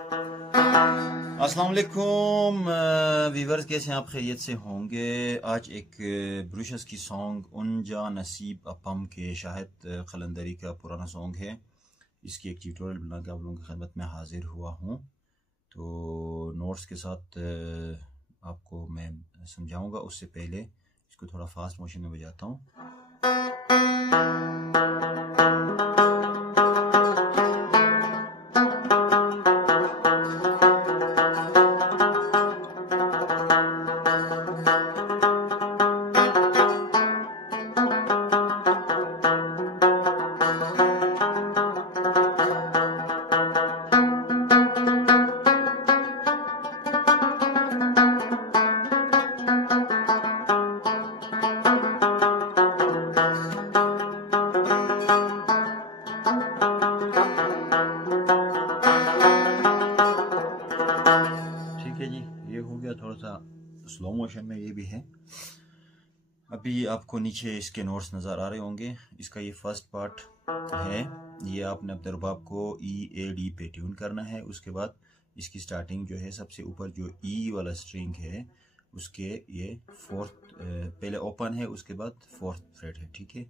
अस्सलाम वालेकुम वीवर्स, कैसे हैं आप? खैरियत से होंगे। आज एक ब्रूशस की सॉन्ग उन जा नसीब अपम के शाहिद खलंदरी का पुराना सॉन्ग है। इसकी एक ट्यूटोरियल बना के आप लोगों की खिदमत में हाजिर हुआ हूँ। तो नोट्स के साथ आपको मैं समझाऊंगा। उससे पहले इसको थोड़ा फास्ट मोशन में बजाता हूँ। ठीक है जी, ये हो गया। थोड़ा सा स्लो मोशन में ये भी है। अभी आपको नीचे इसके नोट्स नज़र आ रहे होंगे। इसका ये फर्स्ट पार्ट है। ये आपने अपने रुबाब को E-A-D पे ट्यून करना है। उसके बाद इसकी स्टार्टिंग जो है, सबसे ऊपर जो E वाला स्ट्रिंग है उसके ये फोर्थ पहले ओपन है, उसके बाद फोर्थ फ्रेट है। ठीक है,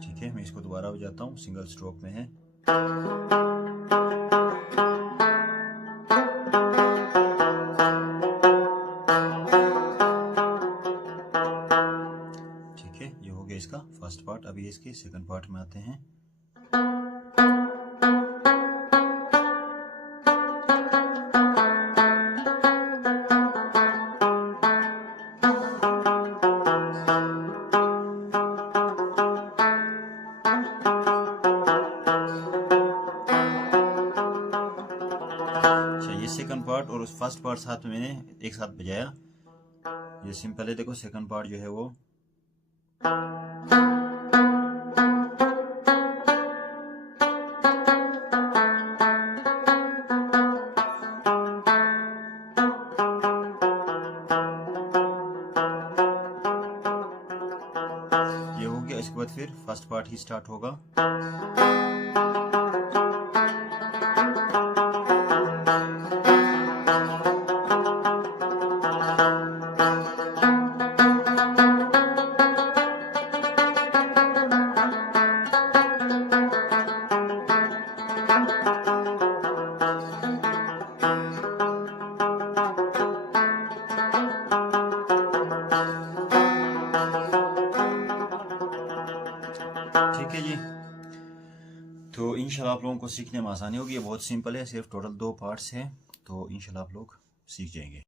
ठीक है। मैं इसको दोबारा बजाता हूँ, सिंगल स्ट्रोक में है। ठीक है, ये हो गया इसका फर्स्ट पार्ट। अभी इसके सेकंड पार्ट में आते हैं। ये सेकंड पार्ट और उस फर्स्ट पार्ट साथ में मैंने एक साथ बजाया। ये सिंपल है। देखो, सेकंड पार्ट जो है वो ये हो गया। इसके बाद फिर फर्स्ट पार्ट ही स्टार्ट होगा। ठीक है जी, तो इंशाल्लाह आप लोगों को सीखने में आसानी होगी। ये बहुत सिंपल है, सिर्फ टोटल 2 पार्ट्स हैं। तो इंशाल्लाह आप लोग सीख जाएंगे।